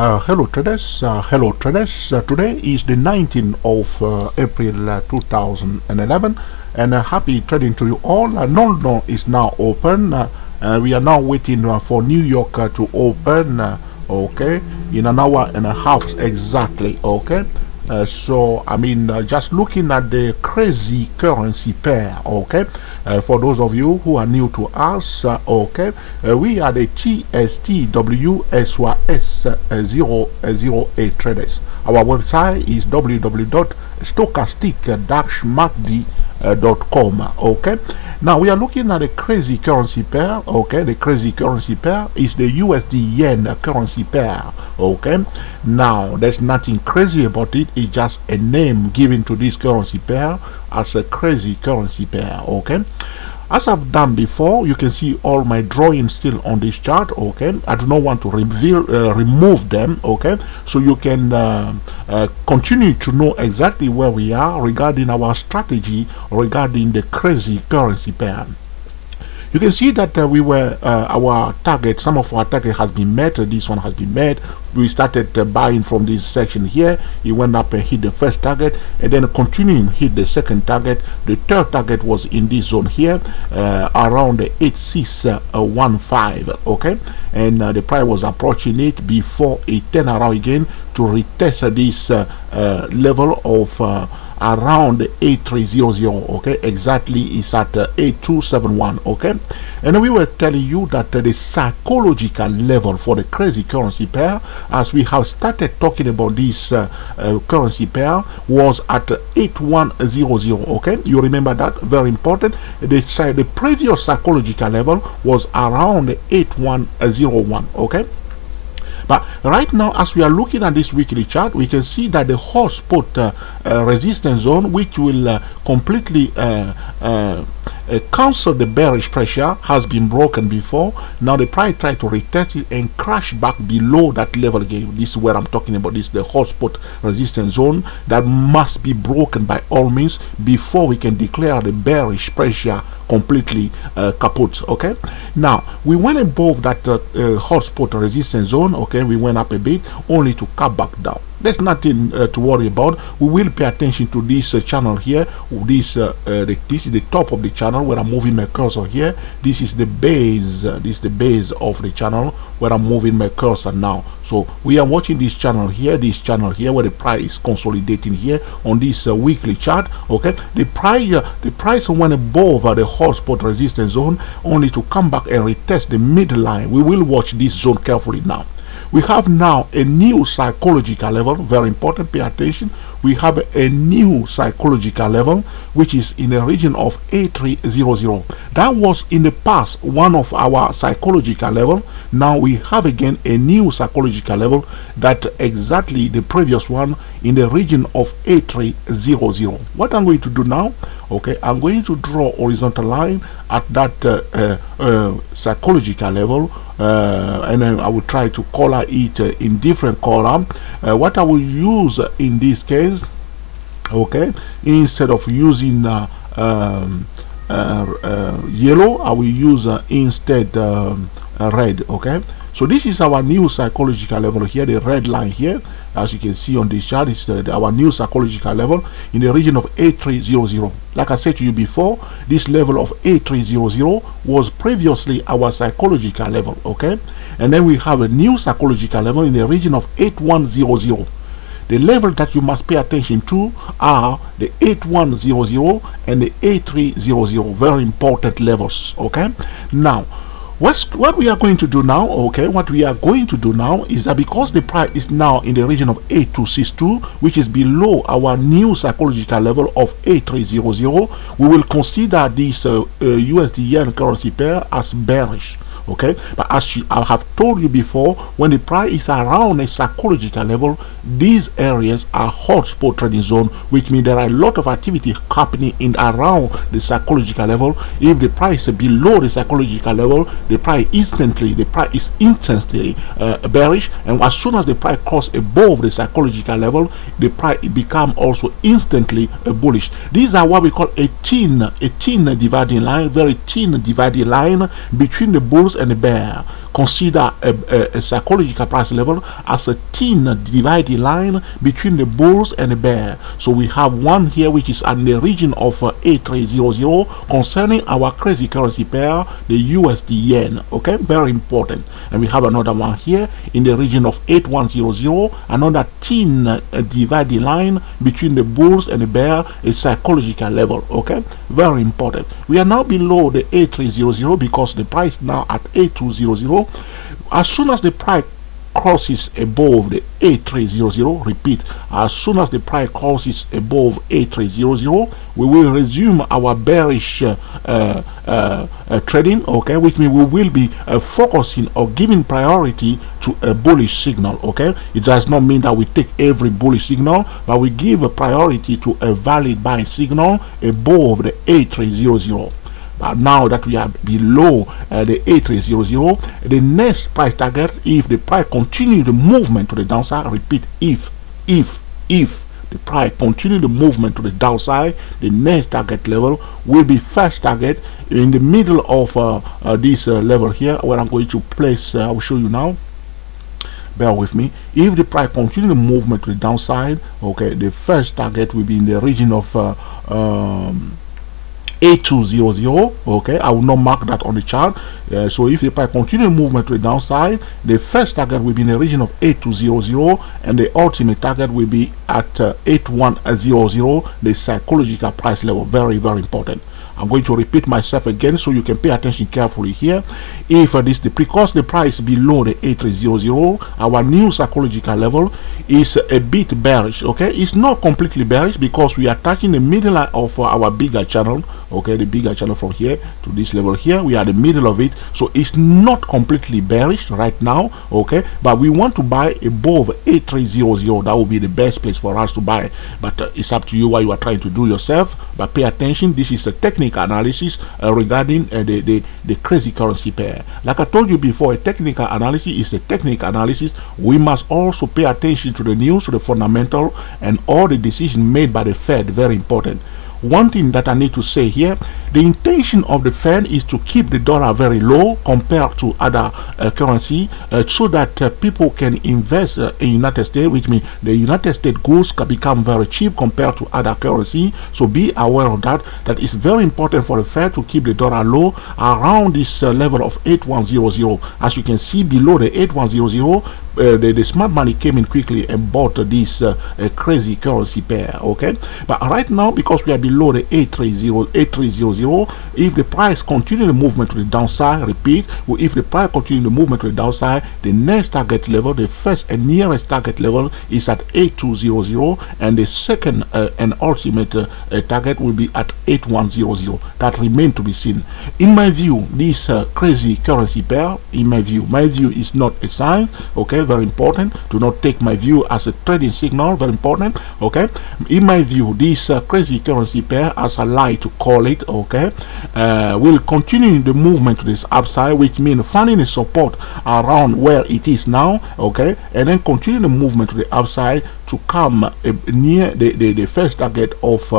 Hello traders, today is the 19th of April 2011, and happy trading to you all. London is now open. We are now waiting for New York to open, okay, in an hour and a half exactly, okay. So I mean, just looking at the crazy currency pair, okay. For those of you who are new to us, okay, we are the TSTWSYS008 traders. Our website is www.stochastic-macd.com, okay. Now we are looking at a crazy currency pair, okay. The crazy currency pair is the USD yen currency pair, okay. Now there's nothing crazy about it, it's just a name given to this currency pair as a crazy currency pair, okay. As I've done before, you can see all my drawings still on this chart, okay. I do not want to remove them, okay, so you can continue to know exactly where we are regarding our strategy regarding the crazy currency pair. You can see that we were our target, some of our target has been met. This one has been met. We started buying from this section here. It went up and hit the first target, and then continuing hit the second target. The third target was in this zone here, around the 8615, okay, and the price was approaching it before it turned around again to retest this level of around 8300, okay, exactly is at 8271, okay. And we were telling you that the psychological level for the crazy currency pair, as we have started talking about this currency pair, was at 8100, okay. You remember that, very important. The previous psychological level was around 8101, okay. But right now, as we are looking at this weekly chart, we can see that the hotspot resistance zone, which will completely cancel the bearish pressure, has been broken before. Now the price tried to retest it and crash back below that level again. This is where I'm talking about. This is the hotspot resistance zone that must be broken by all means before we can declare the bearish pressure completely kaput, okay. Now we went above that hotspot resistance zone, okay. We went up a bit only to come back down. There's nothing to worry about. We will pay attention to this channel here. This is the top of the channel where I'm moving my cursor here. This is the base. This is the base of the channel where I'm moving my cursor now. So we are watching this channel here where the price is consolidating here on this weekly chart, okay. The price went above the hotspot resistance zone only to come back and retest the midline. We will watch this zone carefully now. We have now a new psychological level, very important, pay attention. We have a new psychological level which is in the region of 8300. That was in the past one of our psychological level. Now we have again a new psychological level that exactly the previous one in the region of 8300. What I'm going to do now, okay, I'm going to draw horizontal line at that psychological level, and then I will try to color it in different color. What I will use in this case, okay, instead of using yellow, I will use instead red, okay. So this is our new psychological level here, the red line here, as you can see on this chart. Is our new psychological level in the region of 8300. Like I said to you before, this level of 8300 was previously our psychological level, okay. And then we have a new psychological level in the region of 8100. The level that you must pay attention to are the 8100 and the 8300, very important levels, okay. Now what we are going to do now, okay, what we are going to do now is that because the price is now in the region of 8262, which is below our new psychological level of 8300, we will consider this USD yen currency pair as bearish, okay. But as I have told you before, when the price is around a psychological level, these areas are hotspot trading zone, which means there are a lot of activity happening in around the psychological level. If the price is below the psychological level, the price is instantly bearish, and as soon as the price crosses above the psychological level, the price become also instantly bullish. These are what we call a thin dividing line, very thin dividing line between the bulls and the bear. consider a psychological price level as a thin dividing line between the bulls and the bear. So we have one here which is in the region of 8300 concerning our crazy currency pair, the USD yen. Okay, very important. And we have another one here in the region of 8100, another thin dividing line between the bulls and the bear, a psychological level. Okay, very important. We are now below the 8300 because the price now at 8200. As soon as the price crosses above the 8300, repeat, as soon as the price crosses above 8300, we will resume our bearish trading, okay, which means we will be focusing or giving priority to a bullish signal. Okay, it does not mean that we take every bullish signal, but we give a priority to a valid buying signal above the 8300. Now that we are below the 8300, the next price target, if the price continue the movement to the downside, repeat, if the price continue the movement to the downside, the next target level will be first target in the middle of this level here, where I'm going to place. I will show you now. Bear with me. If the price continue the movement to the downside, okay, the first target will be in the region of 8200. Okay, I will not mark that on the chart. So if the price continue movement to the downside, the first target will be in the region of 8200, and the ultimate target will be at 8100, the psychological price level. Very, very important. I'm going to repeat myself again so you can pay attention carefully here. If because the price below the 8300, our new psychological level is a bit bearish. Okay, it's not completely bearish because we are touching the middle of our bigger channel. Okay, the bigger channel from here to this level here, we are the middle of it, so it's not completely bearish right now. Okay, but we want to buy above 8300. That will be the best place for us to buy, but it's up to you what you are trying to do yourself. But pay attention, this is a technical analysis regarding the crazy currency pair. Like I told you before, a technical analysis is a technical analysis. We must also pay attention to the news, to the fundamental, and all the decisions made by the Fed. Very important. One thing that I need to say here, the intention of the Fed is to keep the dollar very low compared to other currency, so that people can invest in United States, which means the United States goods can become very cheap compared to other currency. So be aware of that. That is very important for the Fed to keep the dollar low around this level of 8100. As you can see below the 8100, the smart money came in quickly and bought this crazy currency pair. Okay, but right now, because we are below the 8300, if the price continue the movement to the downside, repeat, if the price continue the movement to the downside, the next target level, the first and nearest target level, is at 8200, and the second and ultimate target will be at 8100. That remains to be seen. In my view, this crazy currency pair, in my view is not a sign. Okay, very important. Do not take my view as a trading signal. Very important. Okay, in my view, this crazy currency pair, as I like to call it, okay, will continue the movement to this upside, which means finding a support around where it is now. Okay, and then continue the movement to the upside to come near the first target of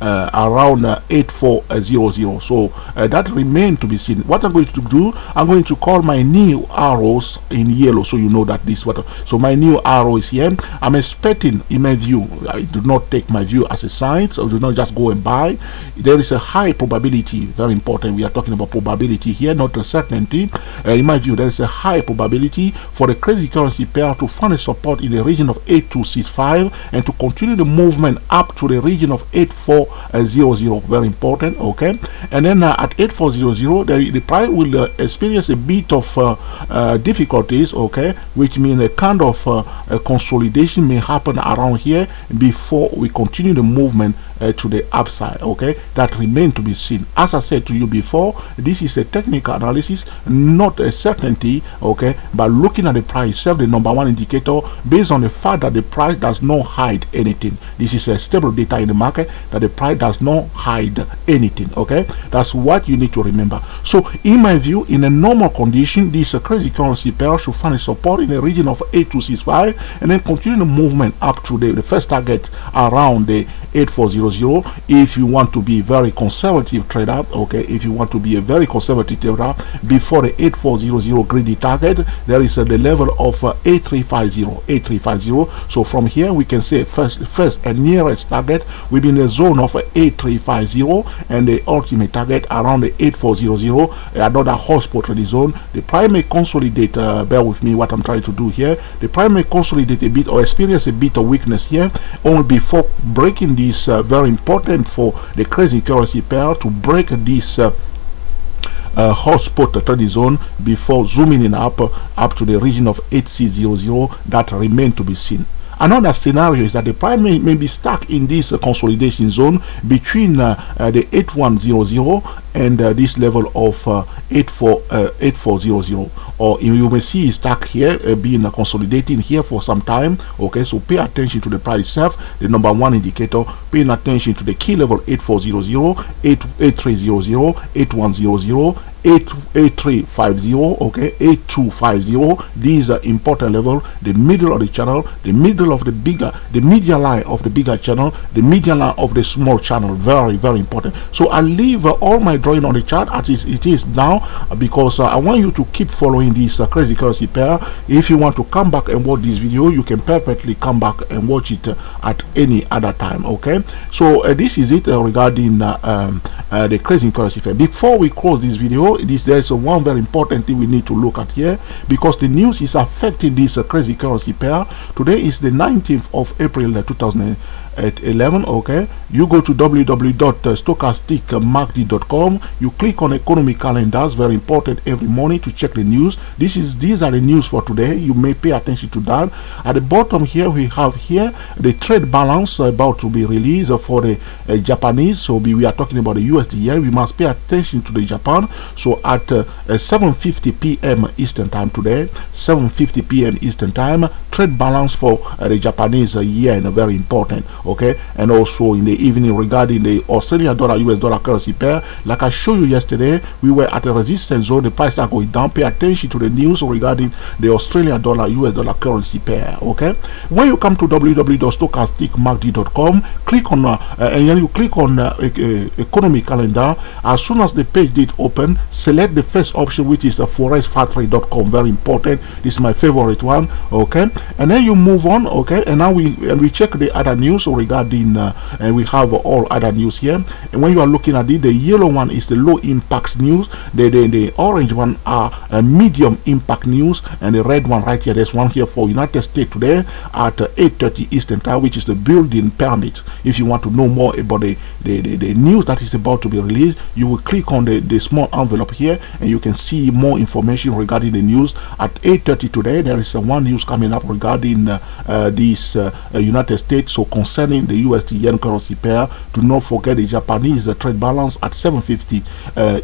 around 8400. So that remains to be seen. What I'm going to do, I'm going to call my new arrows in yellow, so you know that this what. So my new arrow is here. I'm expecting, in my view, I do not take my view as a sign, so do not just go and buy. There is a high probability, very important. We are talking about probability here, not a certainty. In my view, there is a high probability for the crazy currency pair to find a support in the region of 8265 and to continue the movement up to the region of 8400. Very important. Okay, and then at 8400, the price will experience a bit of difficulties. Okay, which means a kind of a consolidation may happen around here before we continue the movement to the upside. Okay, that remains to be seen. As I said to you before, this is a technical analysis, not a certainty. Okay, but looking at the price itself, the number one indicator, based on the fact that the price does not hide anything. This is a stable data in the market, that the price does not hide anything. Okay, that's what you need to remember. So in my view, in a normal condition, this crazy currency pair should find a support in the region of 8265 and then continue the movement up to the first target around the 8400. 8400 if you want to be very conservative trader. Okay, if you want to be a very conservative trader, before the 8400 greedy target, there is the level of 8350. So from here we can say first and nearest target within the zone of 8350, and the ultimate target around the 8400, another hotspot in the zone. The primary consolidate, bear with me what I'm trying to do here. The primary consolidate a bit or experience a bit of weakness here only before breaking this. Very important for the crazy currency pair to break this hotspot trading zone before zooming in up to the region of 8600. That remain to be seen. Another scenario is that the price may be stuck in this consolidation zone between the 8100 and this level of 8400, or you may see it stuck here, being consolidating here for some time. Okay, so pay attention to the price itself, the number one indicator, paying attention to the key level 8400, 8300, 8100, 8350, okay, 8250. These are important level. The middle of the channel, the middle of the median line of the bigger channel, the median line of the small channel. Very, very important. So I leave all my drawing on the chart as it is now, because I want you to keep following this crazy currency pair. If you want to come back and watch this video, you can perfectly come back and watch it at any other time. Okay, so this is it regarding the crazy currency pair. Before we close this video, there's one very important thing we need to look at here, because the news is affecting this crazy currency pair. Today is the 19th of April 2011. Okay, you go to www.stochasticmarket.com, you click on economic calendars, very important, every morning to check the news. These are the news for today. You may pay attention to that. At the bottom here we have here the trade balance about to be released for the Japanese. So we are talking about the USD here. We must pay attention to the Japan. So at 7:50 p.m. Eastern time today, 7:50 p.m. Eastern time, trade balance for the Japanese yen, very important. Okay, and also in the evening regarding the Australian dollar US dollar currency pair, like I showed you yesterday, we were at a resistance zone. The price are going down. Pay attention to the news regarding the Australian dollar US dollar currency pair. Okay, when you come to www.stochasticmarket.com, click on and then you click on economic calendar. As soon as the page did open, select the first option, which is the forexfactory.com. very important. This is my favorite one. Okay, and then you move on. Okay, and now we check the other news regarding and we have all other news here. And when you are looking at it, the yellow one is the low impact news, the orange one are medium impact news, and the red one right here, there's one here for United States today at 8:30 Eastern time, which is the building permit. If you want to know more about the news that is about to be released, you will click on the small envelope here and you can see more information regarding the news. At 8:30 today, there is one news coming up regarding this United States. So concerning the USD yen currency pair, do not forget the Japanese trade balance at 7:50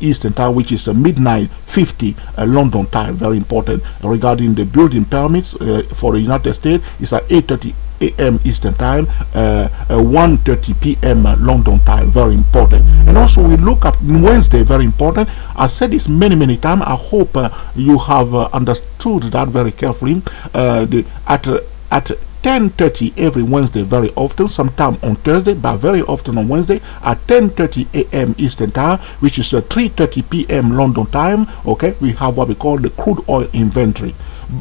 Eastern time, which is midnight 50 London time. Very important. Regarding the building permits for the United States, is at 8:30 a.m. Eastern time, 1:30 p.m. London time. Very important. And also we look at Wednesday. Very important. I said this many times. I hope you have understood that very carefully. At 10:30 every Wednesday, very often, sometime on Thursday, but very often on Wednesday at 10:30 a.m. Eastern time, which is 3:30 p.m. London time. Okay, we have what we call the crude oil inventory.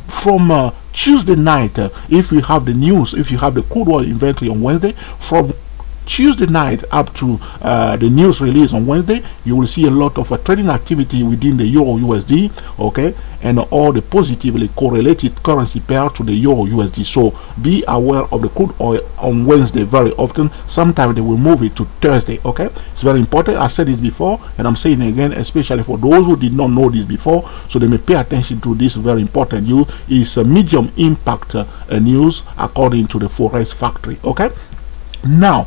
From Tuesday night, if we have the news, if you have the crude oil inventory on Wednesday, from Tuesday night up to the news release on Wednesday, you will see a lot of trading activity within the Euro USD, okay, and all the positively correlated currency pair to the Euro USD. So be aware of the crude oil on Wednesday very often. Sometimes they will move it to Thursday. Okay, it's very important. I said this before and I'm saying it again, especially for those who did not know this before, so they may pay attention to this very important news. Is a medium impact news according to the Forex Factory. Okay, now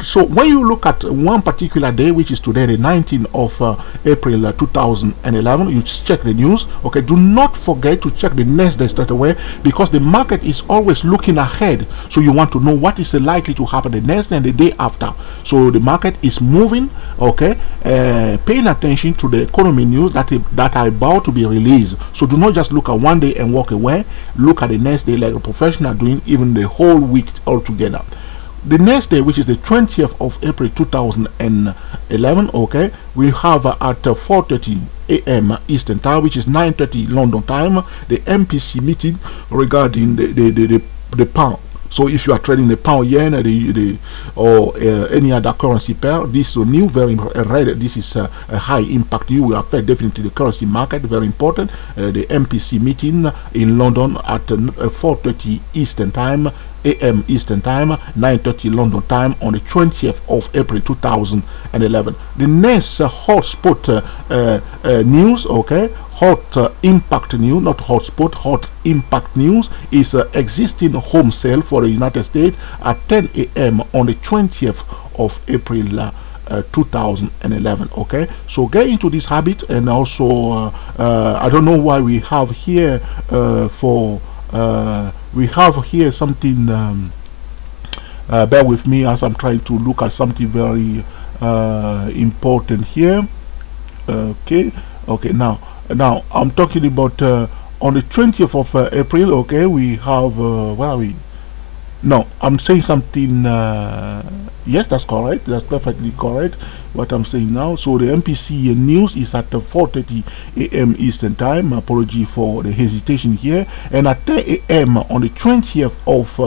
so when you look at one particular day, which is today, the 19th of April 2011, you check the news. Okay, do not forget to check the next day straight away, because the market is always looking ahead, so you want to know what is likely to happen the next day and the day after. So the market is moving. Okay, paying attention to the economy news that are about to be released. So do not just look at one day and walk away. Look at the next day like a professional doing, even the whole week altogether. The next day, which is the 20th of April 2011, okay, we have at 4:30 a.m. Eastern Time, which is 9:30 London time, the MPC meeting regarding the pound. So if you are trading the pound, yen, or any other currency pair, this is a new, very red. This is a high impact. You will affect definitely the currency market. Very important. The MPC meeting in London at 4:30 Eastern Time, a.m. Eastern Time, 9:30 London time on the 20th of April 2011. The next hotspot news, okay, hot impact news, not hotspot, hot impact news is existing home sale for the United States at 10 a.m. on the 20th of April 2011. Okay, so get into this habit. And also I don't know why we have here we have here something, bear with me as I'm trying to look at something very important here. Okay, now I'm talking about on the 20th of April. Okay, we have where are we? No, I'm saying something. Yes, that's correct. That's perfectly correct what I'm saying now. So the MPC news is at 4:30 a.m. Eastern Time. Apology for the hesitation here. And at 10 a.m. on the 20th of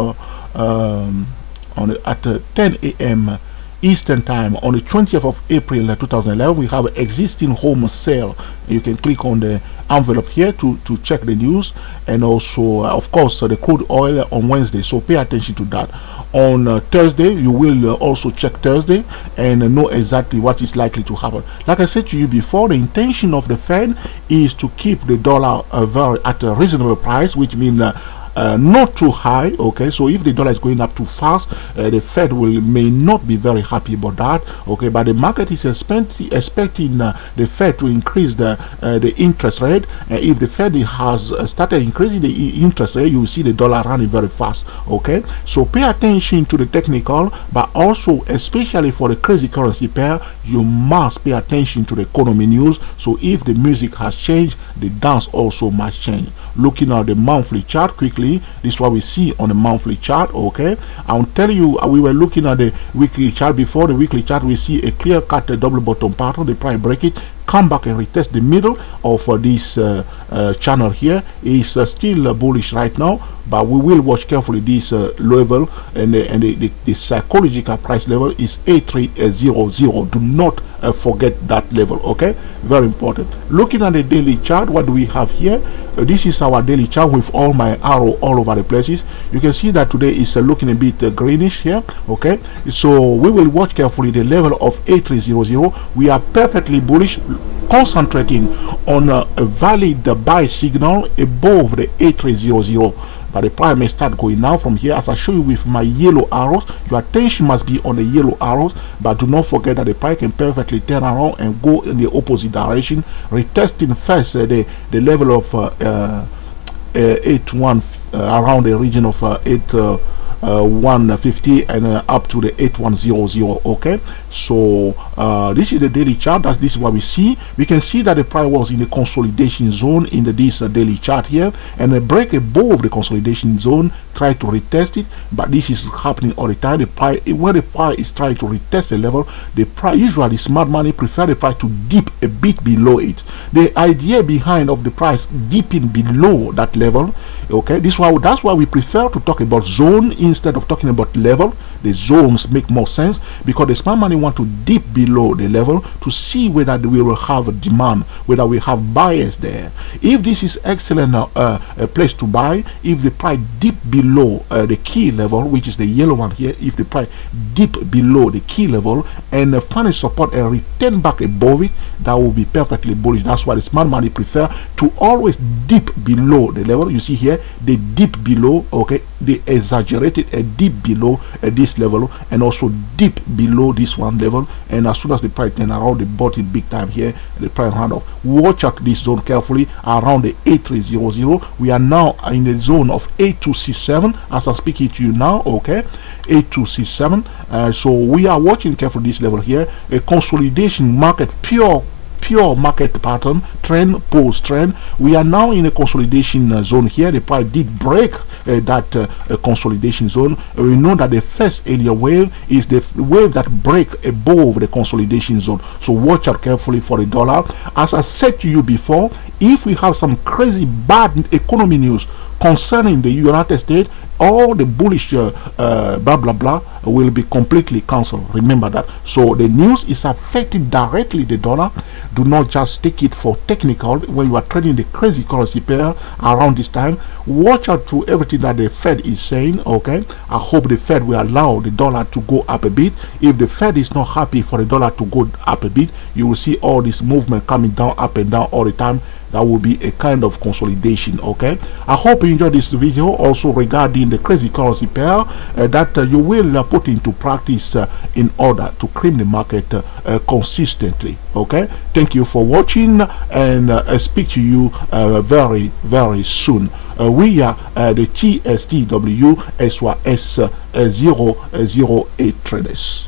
at 10 a.m. Eastern Time on the 20th of April 2011, we have existing home sale. You can click on the envelope here to check the news, and also of course the crude oil on Wednesday, so pay attention to that. On Thursday, you will also check Thursday and know exactly what is likely to happen. Like I said to you before, the intention of the Fed is to keep the dollar at a reasonable price, which means not too high. Okay, so if the dollar is going up too fast, the Fed may not be very happy about that. Okay, but the market is expecting the Fed to increase the interest rate. If the Fed has started increasing the interest rate, you will see the dollar running very fast. Okay, so pay attention to the technical, but also especially for the crazy currency pair, you must pay attention to the economy news. So if the music has changed, the dance also must change. Looking at the monthly chart quickly, this is what we see on the monthly chart. Okay, I'll tell you, we were looking at the weekly chart. Before the weekly chart, we see a clear cut double bottom pattern. The price break it, come back and retest the middle of this channel here. Is still bullish right now, but we will watch carefully this level, and the psychological price level is 8300. Do not forget that level. Okay, very important. Looking at the daily chart, what do we have here? This is our daily chart with all my arrow all over the places. You can see that today is looking a bit greenish here. Okay, so we will watch carefully the level of 8300. We are perfectly bullish, concentrating on a valid buy signal above the 8300. But the price may start going now from here. As I show you with my yellow arrows, your attention must be on the yellow arrows, but do not forget that the price can perfectly turn around and go in the opposite direction, retesting first the level of 81 around the region of 150 and up to the 8100. Okay, so this is the daily chart. This is what we see. We can see that the price was in the consolidation zone in this daily chart here, and a break above the consolidation zone, try to retest it, but this is happening all the time. The price, where the price is trying to retest a level, the price, usually smart money prefer the price to dip a bit below it. The idea behind of the price dipping below that level, okay, that's why we prefer to talk about zone instead of talking about level. The zones make more sense because the smart money want to dip below the level to see whether we will have a demand, whether we have buyers there. If this is excellent a place to buy, if the price dip below the key level, which is the yellow one here, if the price dip below the key level and find a support and return back above it, that will be perfectly bullish. That's why the smart money prefer to always dip below the level. You see here, they dip below, okay, they exaggerated a dip below this level, and also dip below this one level, and as soon as the price turn around, they bought it big time here, the price hand off. Watch out this zone carefully around the 8300. We are now in the zone of 8267 as I'm speaking to you now. Okay, 8267. So we are watching carefully this level here, a consolidation market, pure pure market pattern, trend, post trend. We are now in a consolidation zone here. The price did break that consolidation zone. We know that the first earlier wave is the wave that break above the consolidation zone. So watch out carefully for the dollar. As I said to you before, if we have some crazy bad economy news concerning the United States, all the bullish blah blah blah will be completely cancelled. Remember that. So the news is affecting directly the dollar. Do not just take it for technical when you are trading the crazy currency pair around this time. Watch out to everything that the Fed is saying. Okay, I hope the Fed will allow the dollar to go up a bit. If the Fed is not happy for the dollar to go up a bit, you will see all this movement coming down, up and down all the time. That will be a kind of consolidation. Okay, I hope you enjoyed this video also regarding the crazy currency pair that you will put into practice in order to cream the market consistently. Okay, thank you for watching, and speak to you very soon. We are the TSTW SYS 008 traders.